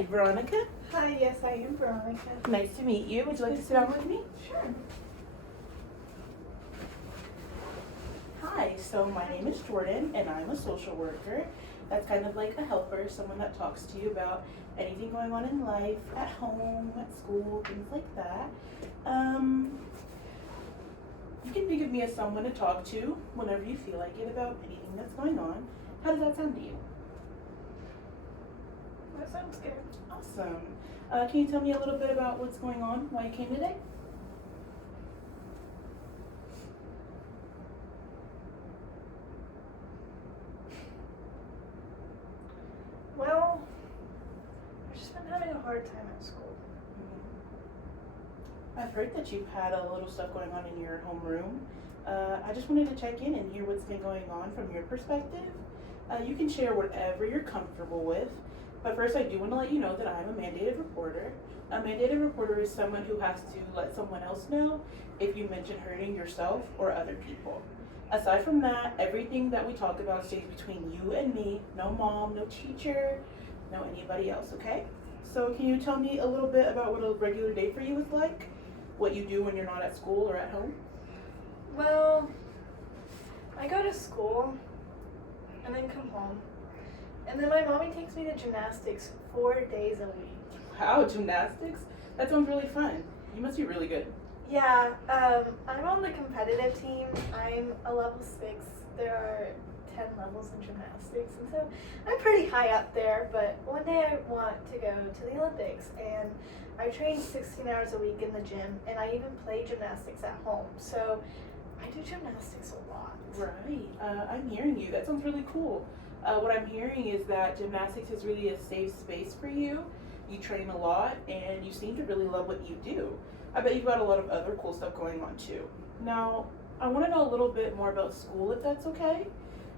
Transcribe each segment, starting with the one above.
Hi, Veronica. Hi, yes, I am Veronica. Nice to meet you. Would you like to sit down with me? Sure. Hi, so my name is Jordyn and I'm a social worker. That's kind of like a helper, someone that talks to you about anything going on in life, at home, at school, things like that. You can think of me as someone to talk to whenever you feel like it about anything that's going on. How does that sound to you? That sounds good. Awesome. Can you tell me a little bit about what's going on, why you came today? Well, I've just been having a hard time at school. I've heard that you've had a little stuff going on in your homeroom. I just wanted to check in and hear what's been going on from your perspective. You can share whatever you're comfortable with, but first I do want to let you know that I'm a mandated reporter. A mandated reporter is someone who has to let someone else know if you mention hurting yourself or other people. Aside from that, everything that we talk about stays between you and me. No mom, no teacher, no anybody else, okay? So can you tell me a little bit about what a regular day for you is like? What you do when you're not at school or at home? Well, I go to school and then come home. And then my mommy takes me to gymnastics 4 days a week. Wow, gymnastics? That sounds really fun. You must be really good. Yeah, I'm on the competitive team. I'm a level 6. There are 10 levels in gymnastics, and so I'm pretty high up there, but one day I want to go to the Olympics, and I train 16 hours a week in the gym, and I even play gymnastics at home, so I do gymnastics a lot. Right, I'm hearing you. That sounds really cool. What I'm hearing is that gymnastics is really a safe space for you. You train a lot, and you seem to really love what you do. I bet you've got a lot of other cool stuff going on too. Now, I want to know a little bit more about school, if that's okay.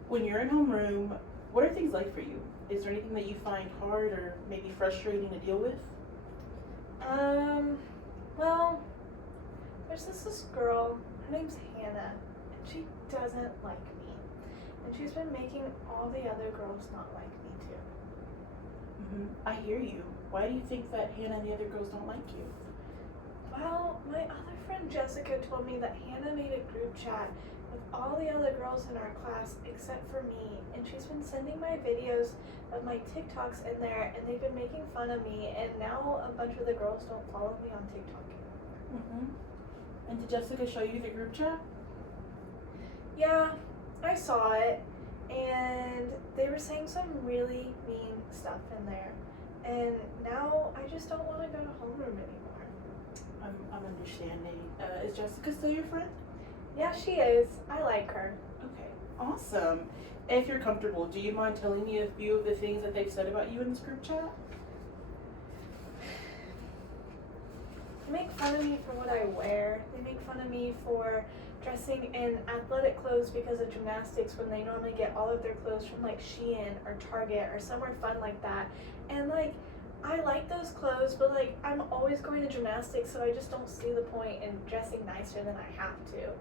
When you're in homeroom, what are things like for you? Is there anything that you find hard or maybe frustrating to deal with? Well, there's this girl, her name's Hannah, and she doesn't like me. And she's been making all the other girls not like me too. I hear you. Why do you think that Hannah and the other girls don't like you? Well, my other friend Jessica told me that Hannah made a group chat with all the other girls in our class except for me, and she's been sending my videos of my TikToks in there, and they've been making fun of me, and now a bunch of the girls don't follow me on TikTok anymore. And did Jessica show you the group chat? Yeah, I saw it, and they were saying some really mean stuff in there, and now I just don't want to go to homeroom anymore. I'm understanding. Is Jessica still your friend? Yeah, she is. I like her. Okay, awesome. If you're comfortable, do you mind telling me a few of the things that they've said about you in this group chat? They make fun of me for what I wear. They make fun of me for dressing in athletic clothes because of gymnastics when they normally get all of their clothes from like Shein or Target or somewhere fun like that. And like, I like those clothes, but like I'm always going to gymnastics, so I just don't see the point in dressing nicer than I have to.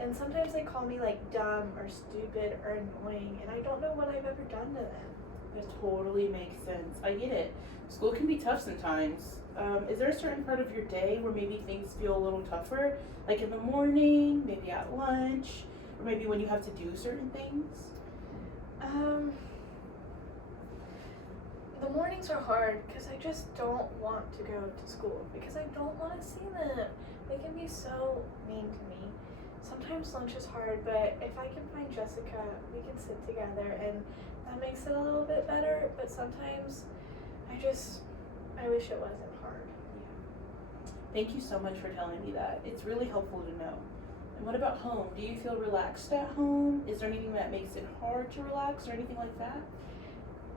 And sometimes they call me like dumb or stupid or annoying, and I don't know what I've ever done to them. That totally makes sense. I get it. School can be tough sometimes. Is there a certain part of your day where maybe things feel a little tougher? Like in the morning, maybe at lunch, or maybe when you have to do certain things? The mornings are hard because I just don't want to go to school because I don't want to see them. They can be so mean to me. Sometimes lunch is hard, but if I can find Jessica, we can sit together and that makes it a little bit better, but sometimes I wish it wasn't hard. Yeah. Thank you so much for telling me that. It's really helpful to know. And what about home? Do you feel relaxed at home? Is there anything that makes it hard to relax or anything like that?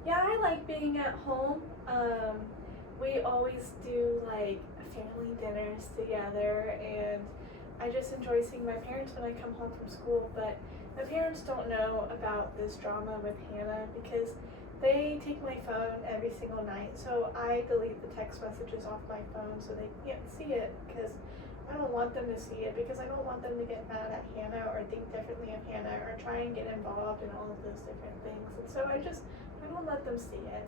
Yeah, I like being at home. We always do like family dinners together, and I just enjoy seeing my parents when I come home from school, but my parents don't know about this drama with Hannah because they take my phone every single night, so I delete the text messages off my phone so they can't see it because I don't want them to see it because I don't want them to get mad at Hannah or think differently of Hannah or try and get involved in all of those different things. And so I don't let them see it.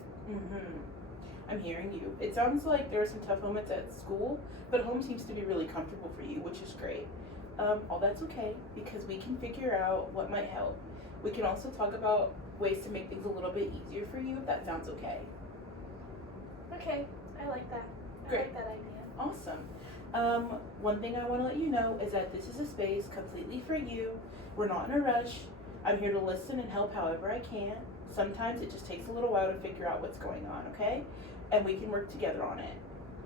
I'm hearing you. It sounds like there are some tough moments at school, but home seems to be really comfortable for you, which is great. All that's okay because we can figure out what might help. We can also talk about ways to make things a little bit easier for you if that sounds okay. Okay, I like that. I Great. like that idea. Awesome. One thing I want to let you know is that this is a space completely for you. We're not in a rush. I'm here to listen and help however I can. Sometimes it just takes a little while to figure out what's going on, okay? And we can work together on it.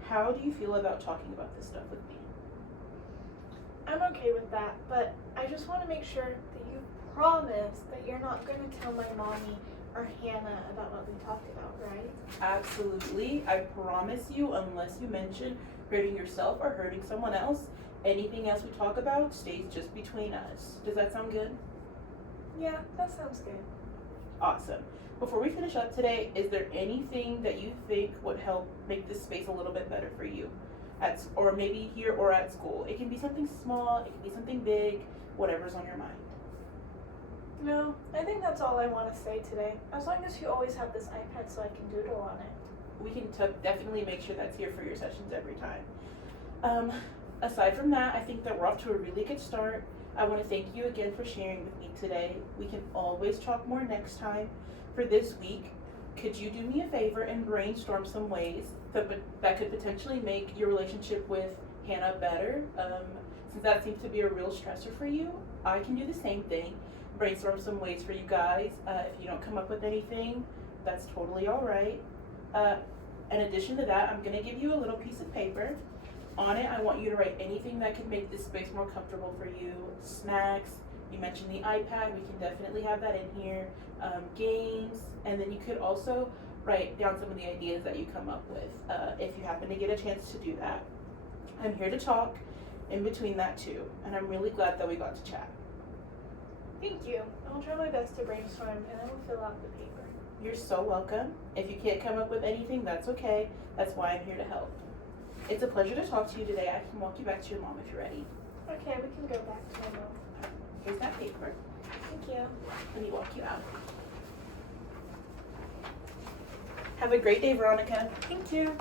How do you feel about talking about this stuff with me? I'm okay with that, but I just want to make sure that you promise that you're not going to tell my mommy or Hannah about what we talked about, right? Absolutely. I promise you, unless you mention hurting yourself or hurting someone else, anything else we talk about stays just between us. Does that sound good? Yeah, that sounds good. Awesome. Before we finish up today, is there anything that you think would help make this space a little bit better for you? Or maybe here or at school. It can be something small, it can be something big, whatever's on your mind. No, I think that's all I want to say today. As long as you always have this iPad so I can doodle on it. We can definitely make sure that's here for your sessions every time. Aside from that, I think that we're off to a really good start. I want to thank you again for sharing with me today. We can always talk more next time. For this week, could you do me a favor and brainstorm some ways that could potentially make your relationship with Hannah better? Since that seems to be a real stressor for you, I can do the same thing. Brainstorm some ways for you guys. If you don't come up with anything, that's totally all right. In addition to that, I'm going to give you a little piece of paper. On it, I want you to write anything that could make this space more comfortable for you. Snacks, you mentioned the iPad, we can definitely have that in here. Games, and then you could also write down some of the ideas that you come up with if you happen to get a chance to do that. I'm here to talk in between that too, and I'm really glad that we got to chat. Thank you. I'll try my best to brainstorm and I will fill out the paper. You're so welcome. If you can't come up with anything, that's okay. That's why I'm here to help. It's a pleasure to talk to you today. I can walk you back to your mom if you're ready. Okay, we can go back to my mom. Here's that paper. Thank you. Let me walk you out. Have a great day, Veronica. Thank you.